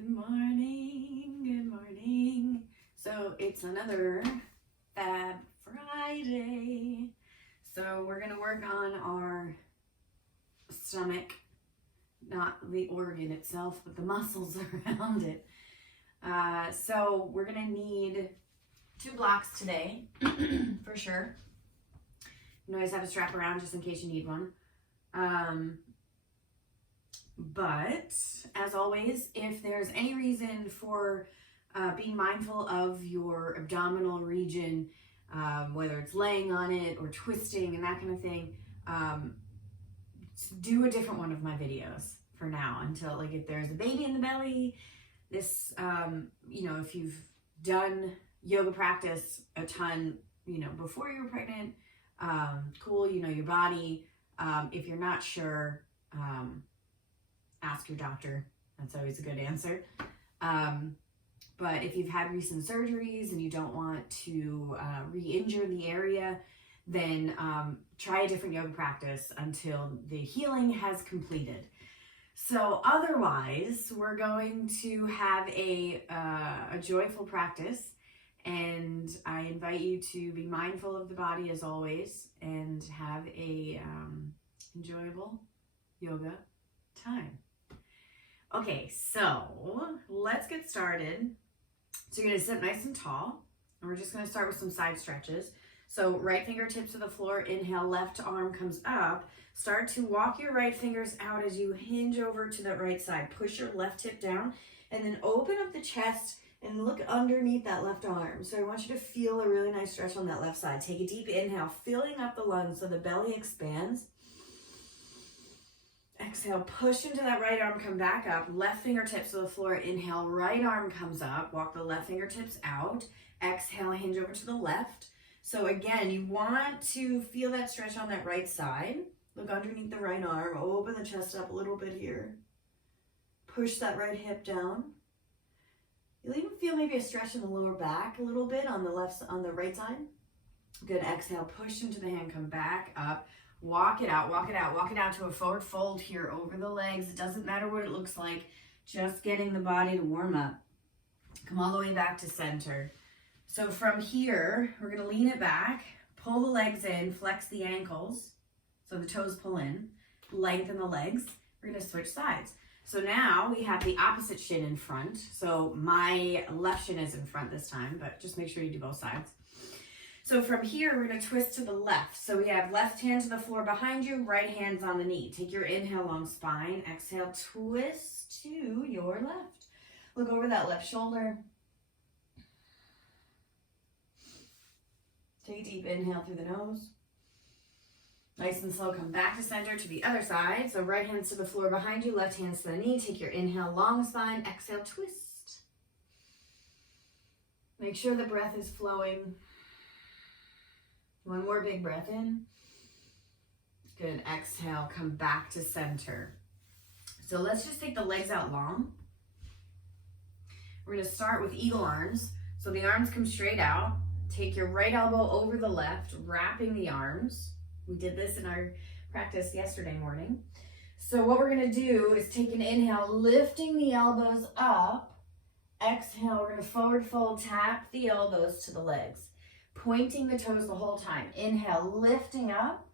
Good morning, good morning. So it's another Fab Friday. So we're gonna work on our stomach, not the organ itself, but the muscles around it. So we're gonna need 2 blocks today, for sure. You always have a strap around just in case you need one. But as always, if there's any reason for being mindful of your abdominal region, whether it's laying on it or twisting and that kind of thing, do a different one of my videos for now until, like, if there's a baby in the belly, this, if you've done yoga practice a ton, before you were pregnant, cool, your body. If you're not sure, ask your doctor. That's always a good answer. But if you've had recent surgeries and you don't want to re-injure the area, then try a different yoga practice until the healing has completed. So otherwise, we're going to have a joyful practice, and I invite you to be mindful of the body as always and have a enjoyable yoga time. Okay, so let's get started. So you're gonna sit nice and tall, and we're just gonna start with some side stretches. So right fingertips to the floor, inhale, left arm comes up. Start to walk your right fingers out as you hinge over to the right side. Push your left hip down, and then open up the chest and look underneath that left arm. So I want you to feel a really nice stretch on that left side. Take a deep inhale, filling up the lungs so the belly expands. Exhale, push into that right arm, come back up. Left fingertips to the floor, inhale, right arm comes up. Walk the left fingertips out. Exhale, hinge over to the left. So again, you want to feel that stretch on that right side. Look underneath the right arm, open the chest up a little bit here. Push that right hip down. You'll even feel maybe a stretch in the lower back a little bit on the right side. Good, exhale, push into the hand, come back up. Walk it out, walk it out, walk it out to a forward fold here over the legs. It doesn't matter what it looks like, just getting the body to warm up. Come all the way back to center. So from here, we're gonna lean it back, pull the legs in, flex the ankles, so the toes pull in, lengthen the legs. We're gonna switch sides. So now we have the opposite shin in front. So my left shin is in front this time, but just make sure you do both sides. So from here, we're gonna twist to the left. So we have left hand to the floor behind you, right hand's on the knee. Take your inhale, long spine. Exhale, twist to your left. Look over that left shoulder. Take a deep inhale through the nose. Nice and slow, come back to center to the other side. So right hands to the floor behind you, left hands to the knee. Take your inhale, long spine. Exhale, twist. Make sure the breath is flowing. One more big breath in. Good, exhale, come back to center. So let's just take the legs out long. We're gonna start with eagle arms. So the arms come straight out. Take your right elbow over the left, wrapping the arms. We did this in our practice yesterday morning. So what we're gonna do is take an inhale, lifting the elbows up. Exhale, we're gonna forward fold, tap the elbows to the legs. Pointing the toes the whole time. Inhale, lifting up.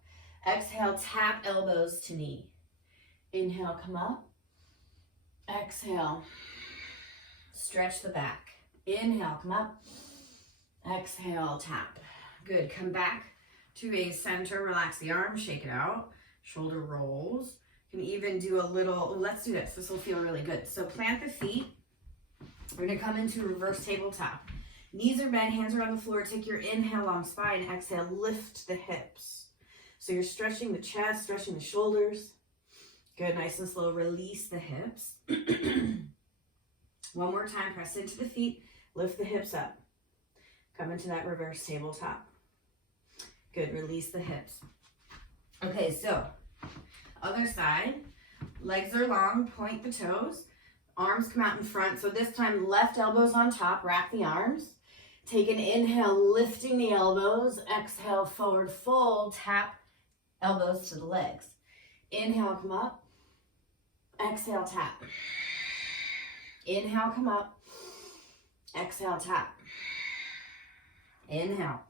Exhale, tap elbows to knee. Inhale, come up. Exhale, stretch the back. Inhale, come up. Exhale, tap. Good, come back to a center. Relax the arms, shake it out. Shoulder rolls. You can even do a little, let's do this. This will feel really good. So plant the feet. We're gonna come into reverse tabletop. Knees are bent, hands are on the floor. Take your inhale, long spine. Exhale, lift the hips. So you're stretching the chest, stretching the shoulders. Good, nice and slow. Release the hips. One more time, press into the feet. Lift the hips up. Come into that reverse tabletop. Good, release the hips. Okay, so other side. Legs are long, point the toes. Arms come out in front. So this time, left elbows on top, wrap the arms. Take an inhale, lifting the elbows. Exhale, forward fold, tap elbows to the legs. Inhale, come up. Exhale, tap. Inhale, come up. Exhale, tap. Inhale.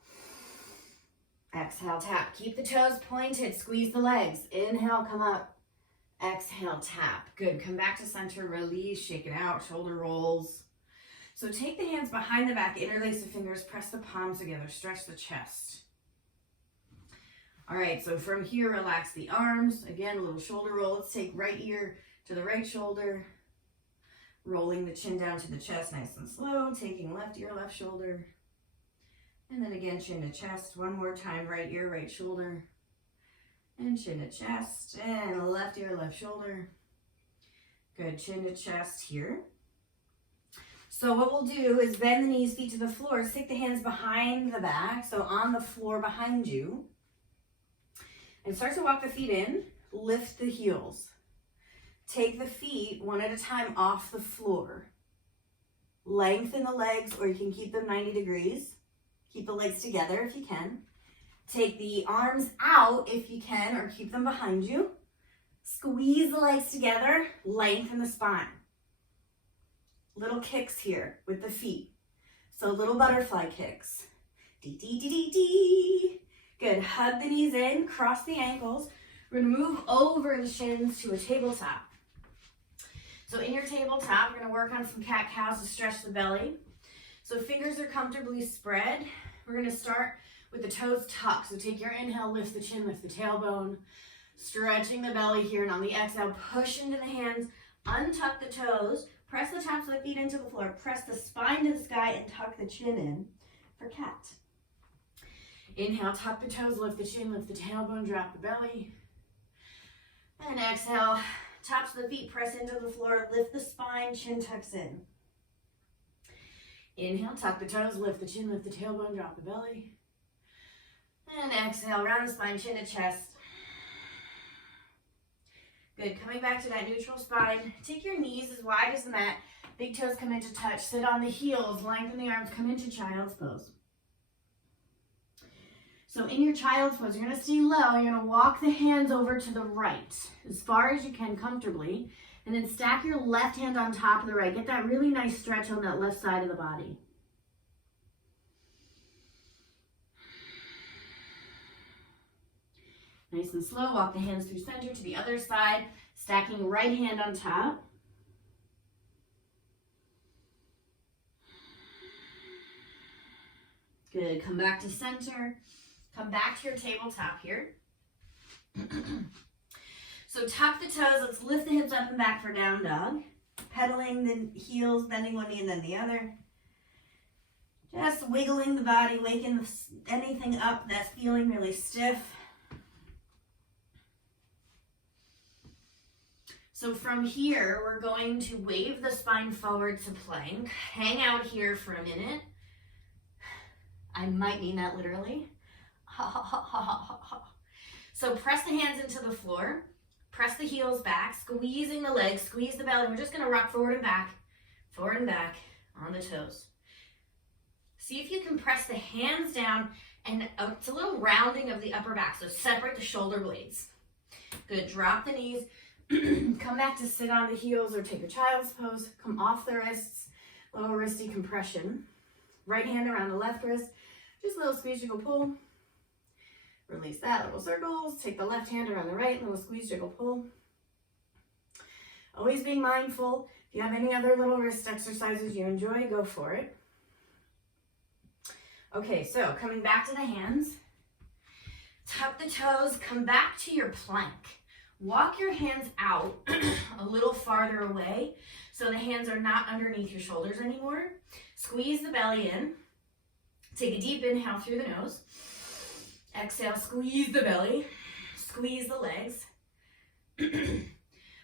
Exhale, tap. Keep the toes pointed. Squeeze the legs. Inhale, come up. Exhale, tap. Good. Come back to center. Release. Shake it out. Shoulder rolls. So take the hands behind the back. Interlace the fingers. Press the palms together. Stretch the chest. All right. So from here, relax the arms. Again, a little shoulder roll. Let's take right ear to the right shoulder. Rolling the chin down to the chest. Nice and slow. Taking left ear, left shoulder. And then again, chin to chest. One more time, right ear, right shoulder. And chin to chest. And left ear, left shoulder. Good, chin to chest here. So what we'll do is bend the knees, feet to the floor. Stick the hands behind the back, so on the floor behind you. And start to walk the feet in. Lift the heels. Take the feet one at a time off the floor. Lengthen the legs, or you can keep them 90 degrees. Keep the legs together if you can. Take the arms out if you can, or keep them behind you. Squeeze the legs together, lengthen the spine. Little kicks here with the feet. So little butterfly kicks. Dee, dee, dee, dee, dee. Good, hug the knees in, cross the ankles. We're gonna move over the shins to a tabletop. So in your tabletop, we're gonna work on some cat-cows to stretch the belly. So fingers are comfortably spread. We're gonna start with the toes tucked. So take your inhale, lift the chin, lift the tailbone. Stretching the belly here, and on the exhale, push into the hands, untuck the toes, press the tops of the feet into the floor, press the spine to the sky, and tuck the chin in for cat. Inhale, tuck the toes, lift the chin, lift the tailbone, drop the belly. And exhale, tops of the feet press into the floor, lift the spine, chin tucks in. Inhale, tuck the toes, lift the chin, lift the tailbone, drop the belly. And exhale, round the spine, chin to chest. Good, coming back to that neutral spine. Take your knees as wide as the mat. Big toes come into touch. Sit on the heels, lengthen the arms, come into child's pose. So in your child's pose, you're gonna stay low. You're gonna walk the hands over to the right as far as you can comfortably. And then stack your left hand on top of the right. Get that really nice stretch on that left side of the body. Nice and slow, walk the hands through center to the other side, stacking right hand on top. Good, come back to center. Come back to your tabletop here. So tuck the toes, let's lift the hips up and back for down dog. Pedaling the heels, bending one knee and then the other. Just wiggling the body, waking anything up that's feeling really stiff. So from here, we're going to wave the spine forward to plank. Hang out here for a minute. I might mean that literally. Ha, ha, ha, ha, ha, ha. So press the hands into the floor. Press the heels back, squeezing the legs, squeeze the belly. We're just gonna rock forward and back on the toes. See if you can press the hands down, and it's a little rounding of the upper back. So separate the shoulder blades. Good, drop the knees. Come back to sit on the heels or take a child's pose. Come off the wrists, lower wrist decompression. Right hand around the left wrist. Just a little squeeze, jiggle, pull. Release that, little circles. Take the left hand around the right, little squeeze, jiggle, pull. Always being mindful. If you have any other little wrist exercises you enjoy, go for it. Okay, so coming back to the hands. Tuck the toes, come back to your plank. Walk your hands out a little farther away so the hands are not underneath your shoulders anymore. Squeeze the belly in. Take a deep inhale through the nose. Exhale, squeeze the belly. Squeeze the legs.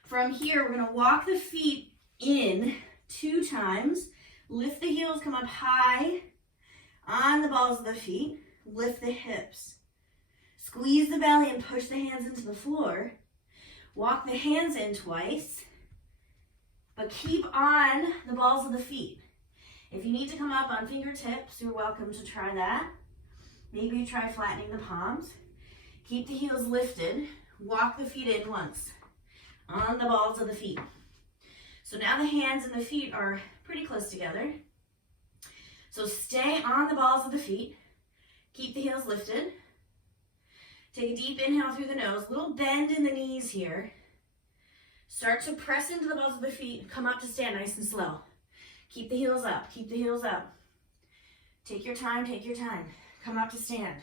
From here, we're going to walk the feet in 2 times. Lift the heels, come up high on the balls of the feet. Lift the hips. Squeeze the belly and push the hands into the floor. Walk the hands in twice, but keep on the balls of the feet. If you need to come up on fingertips, you're welcome to try that. Maybe try flattening the palms. Keep the heels lifted. Walk the feet in once on the balls of the feet. So now the hands and the feet are pretty close together. So stay on the balls of the feet. Keep the heels lifted. Take a deep inhale through the nose. Little bend in the knees here. Start to press into the balls of the feet. Come up to stand nice and slow. Keep the heels up. Keep the heels up. Take your time. Take your time. Come up to stand.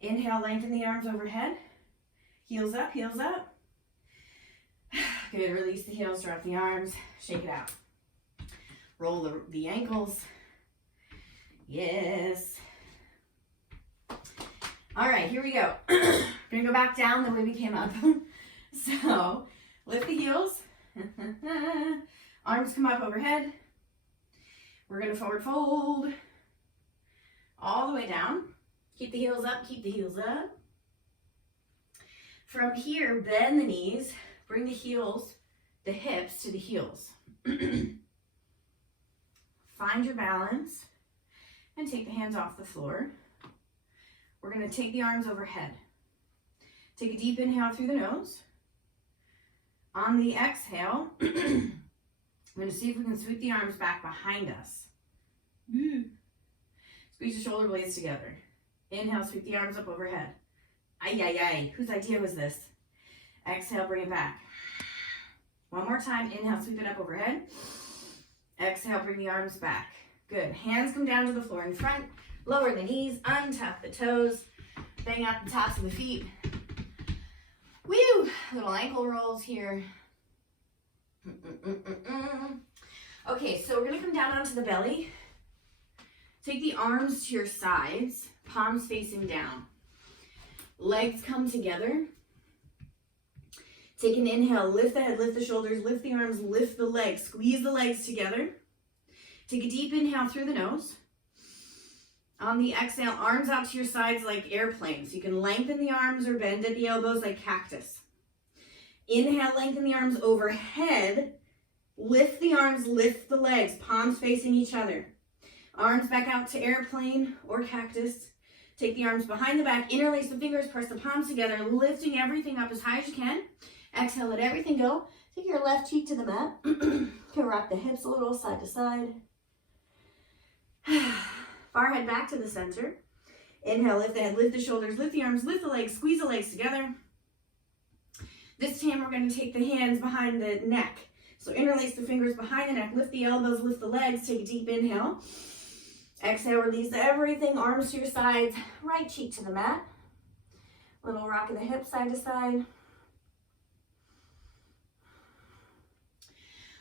Inhale, lengthen the arms overhead. Heels up, heels up. Good, release the heels, drop the arms, shake it out. Roll the ankles. Yes. All right, here we go. We're gonna go back down the way we came up. So, lift the heels. Arms come up overhead. We're gonna forward fold. All the way down. Keep the heels up, keep the heels up. From here, bend the knees. Bring the heels, the hips to the heels. Find your balance and take the hands off the floor. We're going to take the arms overhead. Take a deep inhale through the nose. On the exhale, I'm going to see if we can sweep the arms back behind us. Squeeze the shoulder blades together. Inhale, sweep the arms up overhead. Ay, ay, ay. Whose idea was this? Exhale, bring it back. One more time. Inhale, sweep it up overhead. Exhale, bring the arms back. Good. Hands come down to the floor in front. Lower the knees. Untuck the toes. Bang out the tops of the feet. Woo! Little ankle rolls here. Okay, so we're going to come down onto the belly. Take the arms to your sides. Palms facing down. Legs come together. Take an inhale, lift the head, lift the shoulders, lift the arms, lift the legs, squeeze the legs together. Take a deep inhale through the nose. On the exhale, arms out to your sides like airplanes. You can lengthen the arms or bend at the elbows like cactus. Inhale, lengthen the arms overhead. Lift the arms, lift the legs, palms facing each other. Arms back out to airplane or cactus. Take the arms behind the back, interlace the fingers, press the palms together, lifting everything up as high as you can. Exhale, let everything go. Take your left cheek to the mat. You can rock the hips a little side to side. Forehead back to the center. Inhale, lift the head, lift the shoulders, lift the arms, lift the legs, squeeze the legs together. This time we're going to take the hands behind the neck. So interlace the fingers behind the neck, lift the elbows, lift the legs, take a deep inhale. Exhale, release everything, arms to your sides, right cheek to the mat. Little rock of the hips side to side.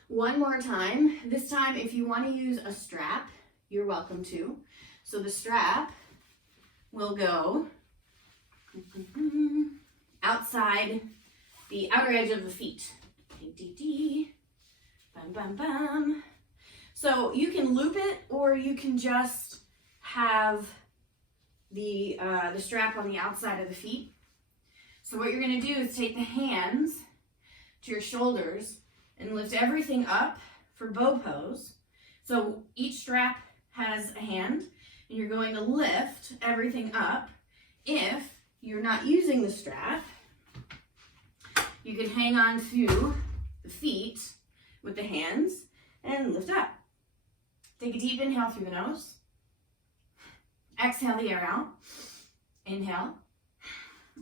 One more time. This time, if you want to use a strap, you're welcome to. So the strap will go outside the outer edge of the feet. Bum, bum, bum. So you can loop it, or you can just have the strap on the outside of the feet. So what you're going to do is take the hands to your shoulders and lift everything up for bow pose. So each strap has a hand, and you're going to lift everything up. If you're not using the strap, you can hang on to the feet with the hands and lift up. Take a deep inhale through the nose. Exhale the air out. Inhale.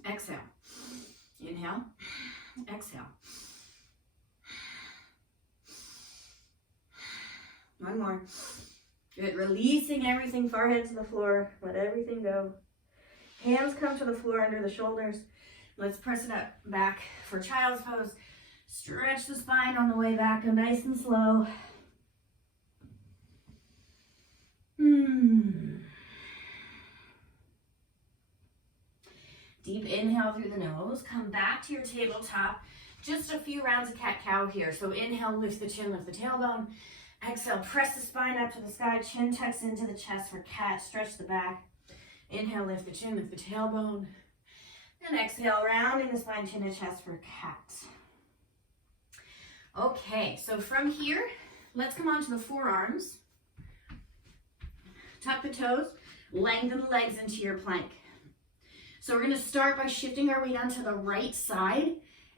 Exhale. Inhale. Exhale. One more. Good. Releasing everything, forehead to the floor. Let everything go. Hands come to the floor under the shoulders. Let's press it up back for child's pose. Stretch the spine on the way back. Go nice and slow. Deep inhale through the nose. Come back to your tabletop. Just a few rounds of cat-cow here. So inhale, lift the chin, lift the tailbone. Exhale, press the spine up to the sky. Chin tucks into the chest for cat. Stretch the back. Inhale, lift the chin, lift the tailbone. And exhale, rounding the spine, chin to chest for cat. Okay, so from here, let's come onto the forearms. Tuck the toes, lengthen the legs into your plank. So we're going to start by shifting our weight onto the right side,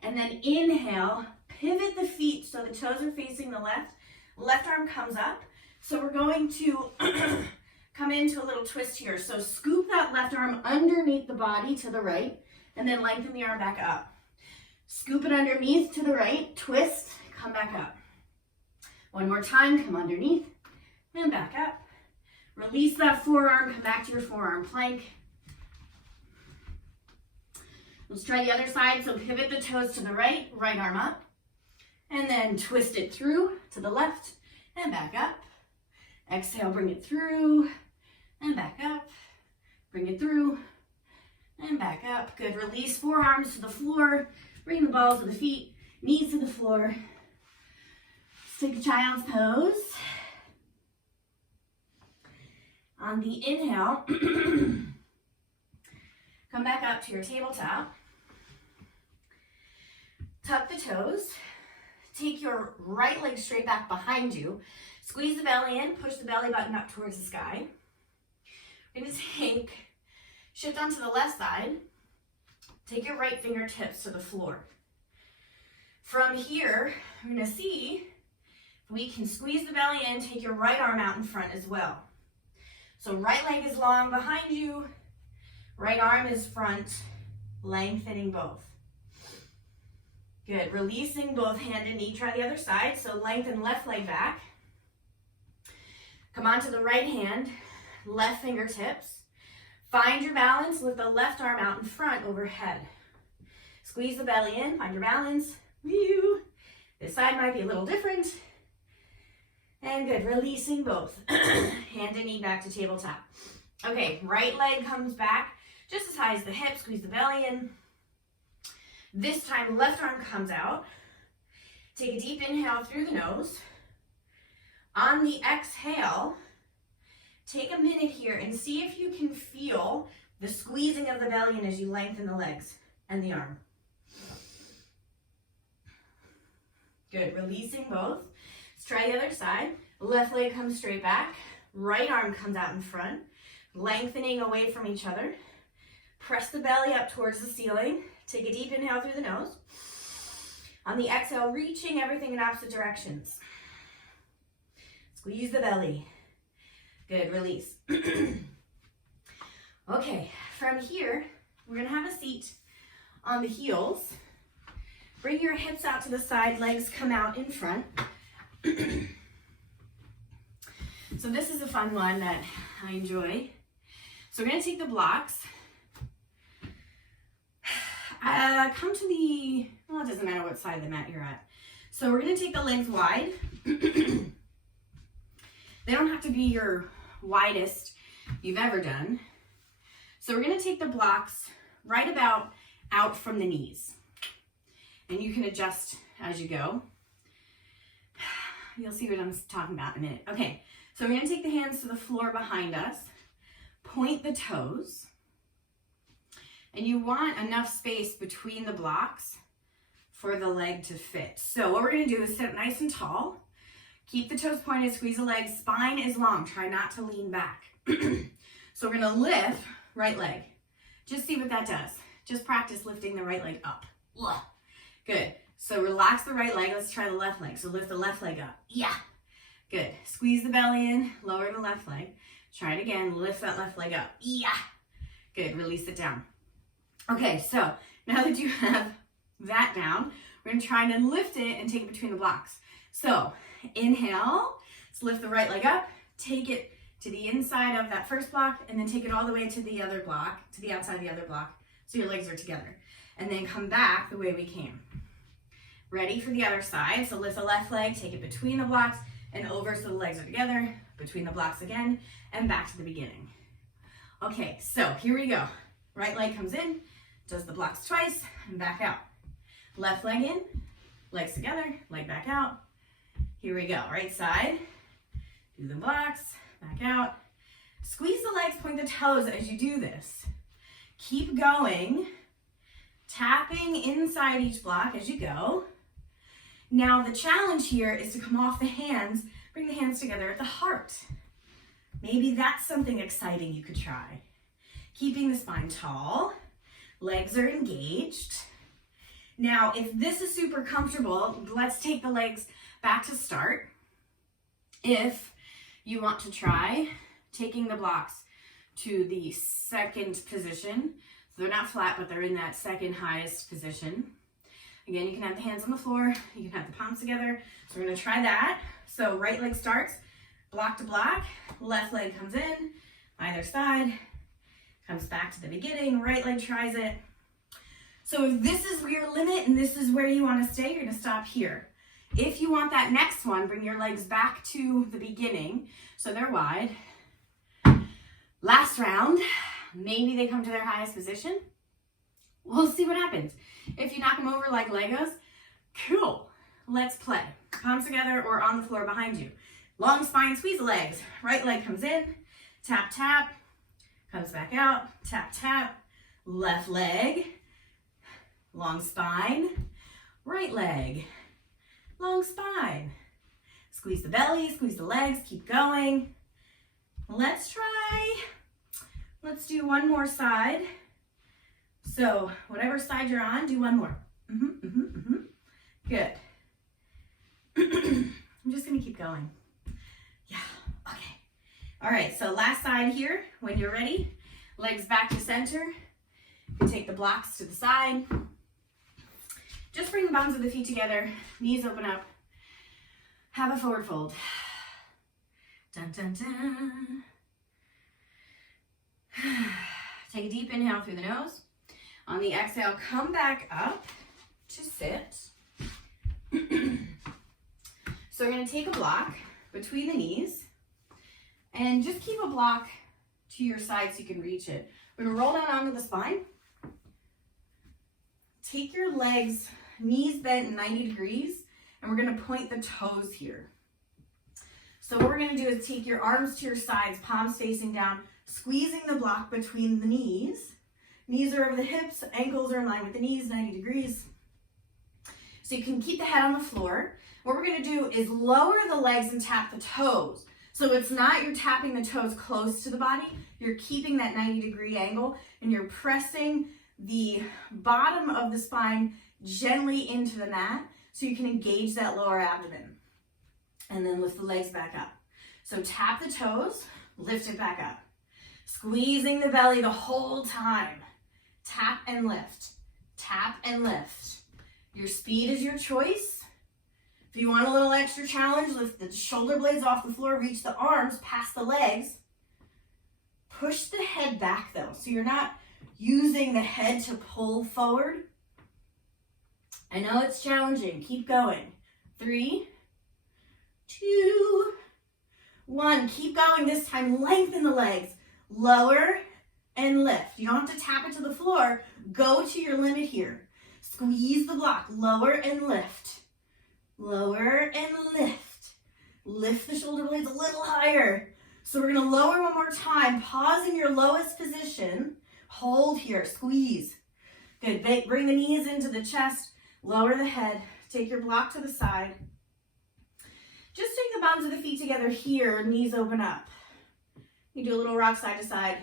and then inhale, pivot the feet so the toes are facing the left. Left arm comes up. So we're going to come into a little twist here. So scoop that left arm underneath the body to the right, and then lengthen the arm back up. Scoop it underneath to the right, twist, come back up. One more time, come underneath and back up. Release that forearm, come back to your forearm plank. Let's try the other side. So pivot the toes to the right, right arm up, and then twist it through to the left and back up. Exhale, bring it through and back up. Bring it through and back up. Good. Release forearms to the floor. Bring the balls to the feet, knees to the floor. Take a child's pose. On the inhale, come back up to your tabletop. Tuck the toes. Take your right leg straight back behind you. Squeeze the belly in, push the belly button up towards the sky. We're going to shift onto the left side. Take your right fingertips to the floor. From here, we're going to see if we can squeeze the belly in, take your right arm out in front as well. So right leg is long behind you, right arm is front, lengthening both. Good, releasing both hand and knee. Try the other side, so lengthen left leg back. Come onto the right hand, left fingertips. Find your balance, lift the left arm out in front overhead. Squeeze the belly in, find your balance. Whew. This side might be a little different. And good, releasing both. Hand and knee back to tabletop. Okay, right leg comes back just as high as the hip, squeeze the belly in. This time, left arm comes out. Take a deep inhale through the nose. On the exhale, take a minute here and see if you can feel the squeezing of the belly in as you lengthen the legs and the arm. Good, releasing both. Let's try the other side. Left leg comes straight back. Right arm comes out in front, lengthening away from each other. Press the belly up towards the ceiling. Take a deep inhale through the nose. On the exhale, reaching everything in opposite directions. Squeeze the belly. Good, release. Okay, from here, we're gonna have a seat on the heels. Bring your hips out to the side, legs come out in front. So this is a fun one that I enjoy. So we're gonna take the blocks. Come to the, well, it doesn't matter what side of the mat you're at. So we're gonna take the legs wide. They don't have to be your widest you've ever done. So we're gonna take the blocks right about out from the knees. And you can adjust as you go. You'll see what I'm talking about in a minute. Okay, so we're gonna take the hands to the floor behind us, point the toes, and you want enough space between the blocks for the leg to fit. So what we're gonna do is sit nice and tall, keep the toes pointed, squeeze the legs, spine is long, try not to lean back. So we're gonna lift right leg. Just see what that does. Just practice lifting the right leg up. Good. So relax the right leg. Let's try the left leg. So lift the left leg up. Yeah. Good. Squeeze the belly in. Lower the left leg. Try it again. Lift that left leg up. Yeah. Good. Release it down. Okay. So now that you have that down, we're going to try and lift it and take it between the blocks. So inhale. Let's lift the right leg up. Take it to the inside of that first block and then take it all the way to the other block, to the outside of the other block. So your legs are together. And then come back the way we came. Ready for the other side. So lift the left leg, take it between the blocks and over so the legs are together, between the blocks again, and back to the beginning. Okay, so here we go. Right leg comes in, does the blocks twice, and back out. Left leg in, legs together, leg back out. Here we go, right side. Do the blocks, back out. Squeeze the legs, point the toes as you do this. Keep going. Tapping inside each block as you go. Now the challenge here is to come off the hands, bring the hands together at the heart. Maybe that's something exciting you could try. Keeping the spine tall, legs are engaged. Now, if this is super comfortable, let's take the legs back to start. If you want to try taking the blocks to the second position, so they're not flat, but they're in that second highest position. Again, you can have the hands on the floor, you can have the palms together. So we're gonna try that. So right leg starts, block to block, left leg comes in, either side, comes back to the beginning, right leg tries it. So if this is your limit and this is where you want to stay, you're going to stop here. If you want that next one, bring your legs back to the beginning so they're wide. Last round, maybe they come to their highest position. We'll see what happens. If you knock them over like Legos, cool. Let's play. Palms together or on the floor behind you. Long spine, squeeze the legs. Right leg comes in, tap, tap, comes back out, tap, tap. Left leg. Long spine, right leg, long spine. Squeeze the belly, squeeze the legs, keep going. Let's do one more side. So whatever side you're on, do one more. Good. I'm just gonna keep going. Yeah, okay. All right, so last side here, when you're ready, legs back to center. You can take the blocks to the side. Just bring the bottoms of the feet together, knees open up, have a forward fold. Dun, dun, dun. Take a deep inhale through the nose. On the exhale, come back up to sit. So we're going to take a block between the knees and just keep a block to your side so you can reach it. We're going to roll down onto the spine. Take your legs, knees bent 90 degrees, and we're going to point the toes here. So what we're going to do is take your arms to your sides, palms facing down, squeezing the block between the knees. Knees are over the hips, ankles are in line with the knees, 90 degrees. So you can keep the head on the floor. What we're going to do is lower the legs and tap the toes. So it's not you're tapping the toes close to the body, you're keeping that 90-degree angle, and you're pressing the bottom of the spine gently into the mat so you can engage that lower abdomen. And then lift the legs back up. So tap the toes, lift it back up. Squeezing the belly the whole time. Tap and lift. Tap and lift. Your speed is your choice. If you want a little extra challenge, lift the shoulder blades off the floor, reach the arms past the legs. Push the head back though, so you're not using the head to pull forward. I know it's challenging. Keep going. 3, 2, 1. Keep going. This time, lengthen the legs. Lower and lift. You don't have to tap it to the floor. Go to your limit here. Squeeze the block. Lower and lift. Lower and lift. Lift the shoulder blades a little higher. So we're going to lower one more time. Pause in your lowest position. Hold here. Squeeze. Good. Bring the knees into the chest. Lower the head. Take your block to the side. Just take the bottoms of the feet together here. Knees open up. You do a little rock side to side.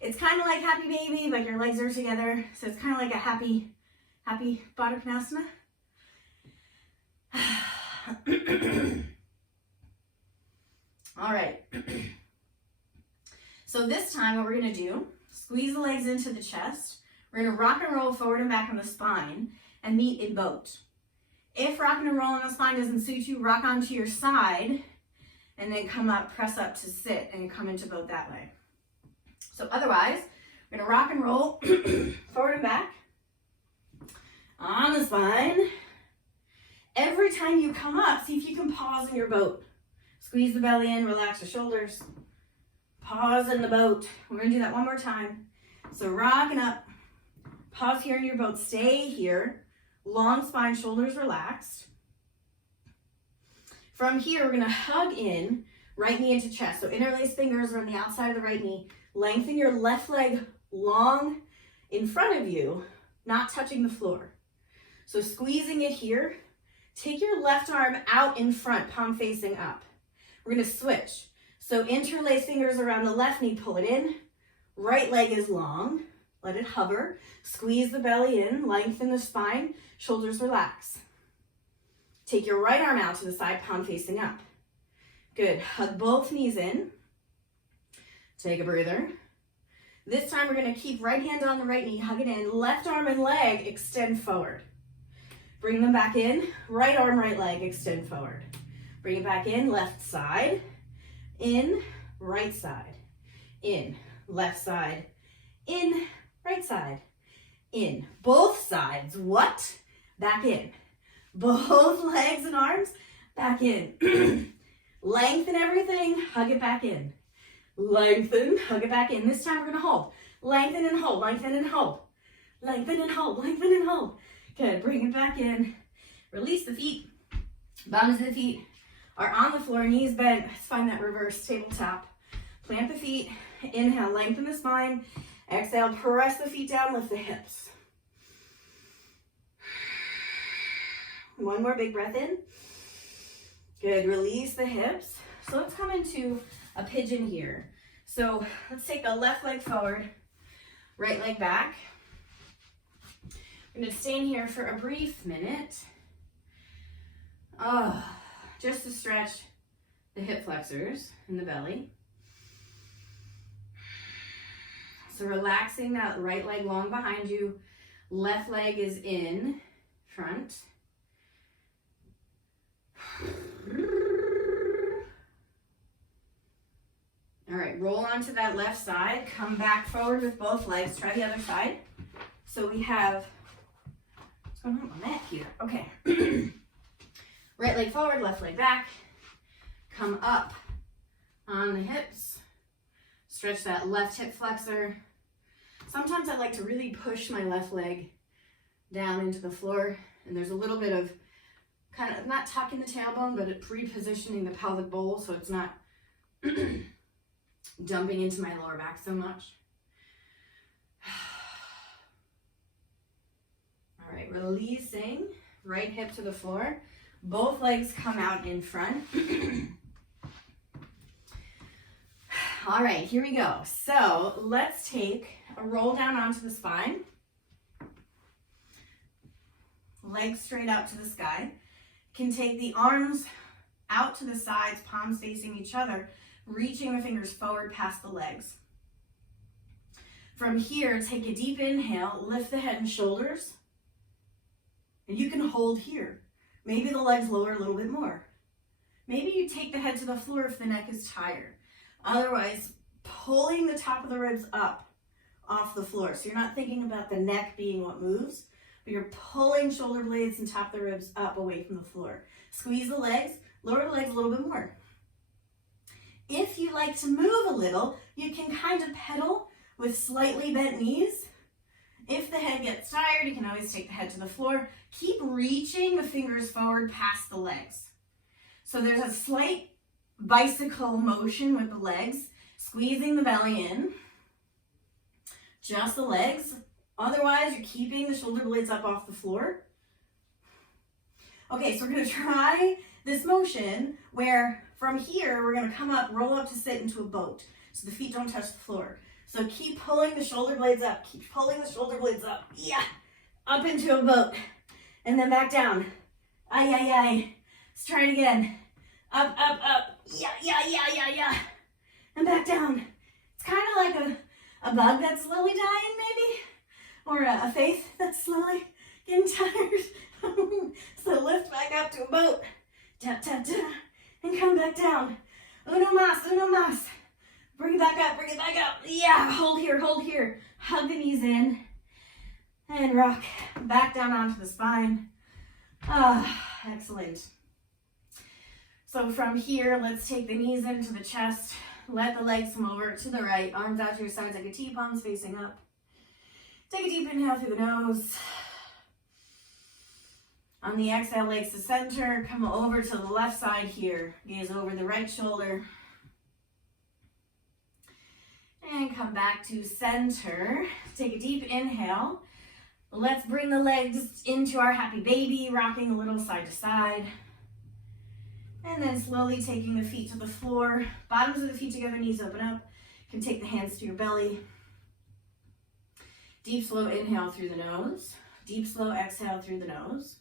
It's kind of like happy baby, but your legs are together. So it's kind of like a happy Baddha Konasana. All right. So this time what we're going to do, squeeze the legs into the chest. We're going to rock and roll forward and back on the spine and meet in boat. If rocking and rolling on the spine doesn't suit you, rock onto your side and then come up, press up to sit and come into boat that way. So otherwise, we're going to rock and roll forward and back on the spine. Every time you come up, see if you can pause in your boat. Squeeze the belly in, relax the shoulders. Pause in the boat. We're going to do that one more time. So rocking up, pause here in your boat, stay here. Long spine, shoulders relaxed. From here, we're going to hug in, right knee into chest. So interlace fingers are on the outside of the right knee. Lengthen your left leg long in front of you, not touching the floor. So squeezing it here. Take your left arm out in front, palm facing up. We're going to switch. So interlace fingers around the left knee, pull it in. Right leg is long. Let it hover. Squeeze the belly in, lengthen the spine, shoulders relax. Take your right arm out to the side, palm facing up. Good. Hug both knees in. Take a breather. This time we're going to keep right hand on the right knee, hug it in. Left arm and leg extend forward. Bring them back in. Right arm, right leg, extend forward. Bring it back in, left side. In, right side. In, left side. In, right side. In, both sides. What? Back in. Both legs and arms, back in. Lengthen everything, hug it back in. Lengthen, hug it back in. This time we're gonna hold. Lengthen and hold, lengthen and hold. Lengthen and hold, lengthen and hold. Good, bring it back in. Release the feet. Bums of the feet are on the floor, knees bent. Let's find that reverse tabletop. Plant the feet. Inhale, lengthen the spine. Exhale, press the feet down, lift the hips. One more big breath in. Good, release the hips. So let's come into a pigeon here. So let's take the left leg forward, right leg back. I'm gonna stay in here for a brief minute. Just to stretch the hip flexors in the belly. So relaxing that right leg long behind you. Left leg is in front. All right, roll onto that left side. Come back forward with both legs. Try the other side. So we have, what's going on with my neck here? Okay. Right leg forward, left leg back. Come up on the hips. Stretch that left hip flexor. Sometimes I like to really push my left leg down into the floor. And there's a little bit of kind of not tucking the tailbone, but repositioning the pelvic bowl so it's not dumping into my lower back so much. All right, releasing, right hip to the floor. Both legs come out in front. All right, here we go. So let's take a roll down onto the spine. Legs straight out to the sky. Can take the arms out to the sides, palms facing each other, reaching the fingers forward past the legs. From here, take a deep inhale, lift the head and shoulders, and you can hold here. Maybe the legs lower a little bit more. Maybe you take the head to the floor if the neck is tired. Otherwise, pulling the top of the ribs up off the floor. So you're not thinking about the neck being what moves, but you're pulling shoulder blades and top of the ribs up away from the floor. Squeeze the legs, lower the legs a little bit more. If you like to move a little, you can kind of pedal with slightly bent knees. If the head gets tired, you can always take the head to the floor. Keep reaching the fingers forward past the legs. So there's a slight bicycle motion with the legs, squeezing the belly in. Just the legs. Otherwise, you're keeping the shoulder blades up off the floor. Okay, so we're going to try this motion where from here, we're going to come up, roll up to sit into a boat. So the feet don't touch the floor. So keep pulling the shoulder blades up. Keep pulling the shoulder blades up. Yeah. Up into a boat. And then back down. Ay, ay, ay. Let's try it again. Up, up, up. Yeah, yeah, yeah, yeah, yeah. And back down. It's kind of like a bug that's slowly dying, maybe. Or a faith that's slowly getting tired. So lift back up to a boat. Tap, tap, tap. And come back down. Uno más, uno más. Bring it back up, bring it back up. Yeah, hold here, hold here. Hug the knees in. And rock back down onto the spine. Excellent. So from here, let's take the knees into the chest. Let the legs come over to the right. Arms out to your sides like a T, palms facing up. Take a deep inhale through the nose. On the exhale, legs to center. Come over to the left side here. Gaze over the right shoulder. And come back to center. Take a deep inhale. Let's bring the legs into our happy baby, rocking a little side to side. And then slowly taking the feet to the floor. Bottoms of the feet together, knees open up. You can take the hands to your belly. Deep, slow inhale through the nose. Deep, slow exhale through the nose.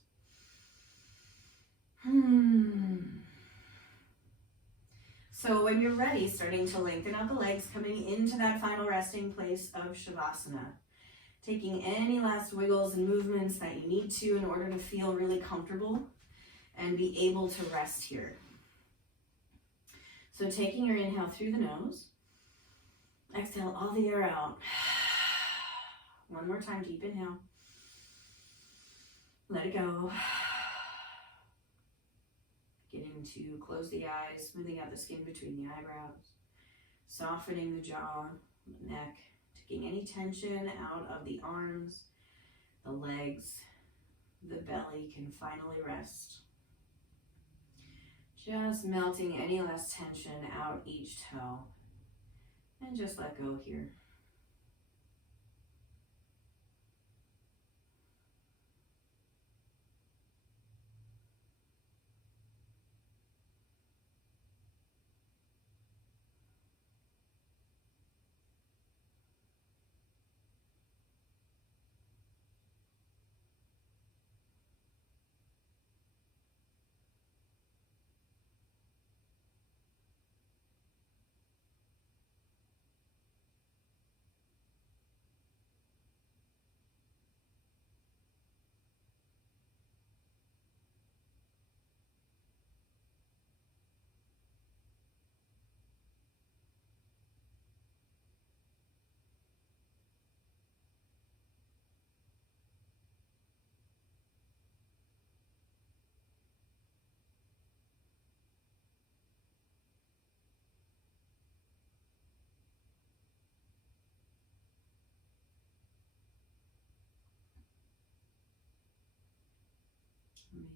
So when you're ready, starting to lengthen out the legs, coming into that final resting place of Shavasana. Taking any last wiggles and movements that you need to in order to feel really comfortable and be able to rest here. So taking your inhale through the nose. Exhale all the air out. One more time, deep inhale. Let it go. Beginning to close the eyes, smoothing out the skin between the eyebrows, softening the jaw, the neck, taking any tension out of the arms, the legs, the belly can finally rest. Just melting any less tension out each toe, and just let go here.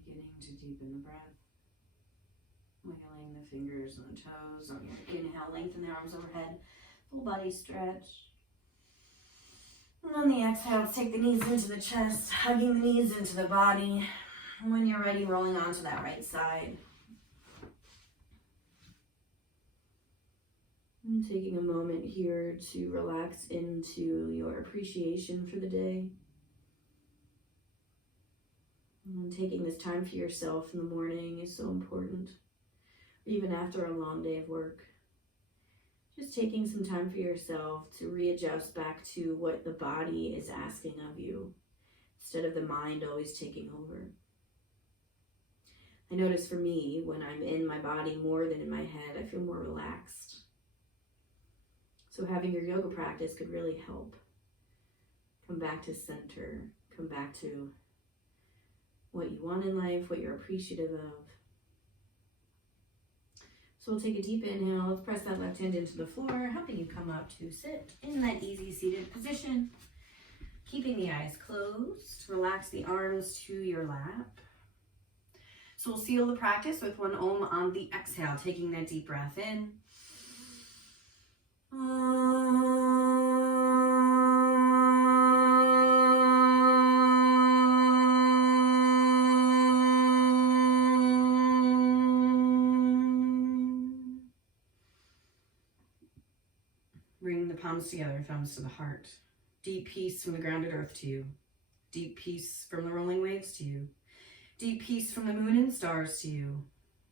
Beginning to deepen the breath. Wiggling the fingers and the toes. On your inhale, lengthen the arms overhead. Full body stretch. And on the exhale, take the knees into the chest, hugging the knees into the body. And when you're ready, rolling onto that right side. And taking a moment here to relax into your appreciation for the day. And taking this time for yourself in the morning is so important, even after a long day of work. Just taking some time for yourself to readjust back to what the body is asking of you, instead of the mind always taking over. I notice for me, when I'm in my body more than in my head, I feel more relaxed. So having your yoga practice could really help. Come back to center, come back to what you want in life, what you're appreciative of. So we'll take a deep inhale. Let's press that left hand into the floor, helping you come up to sit in that easy seated position. Keeping the eyes closed. Relax the arms to your lap. So we'll seal the practice with one Om on the exhale, taking that deep breath in. Bring the palms together, thumbs to the heart. Deep peace from the grounded earth to you. Deep peace from the rolling waves to you. Deep peace from the moon and stars to you.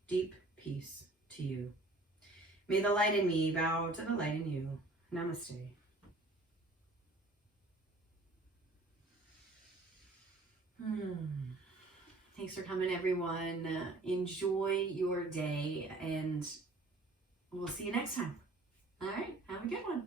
Deep peace to you. May the light in me bow to the light in you. Namaste. Thanks for coming, everyone. Enjoy your day, and we'll see you next time. All right, have a good one.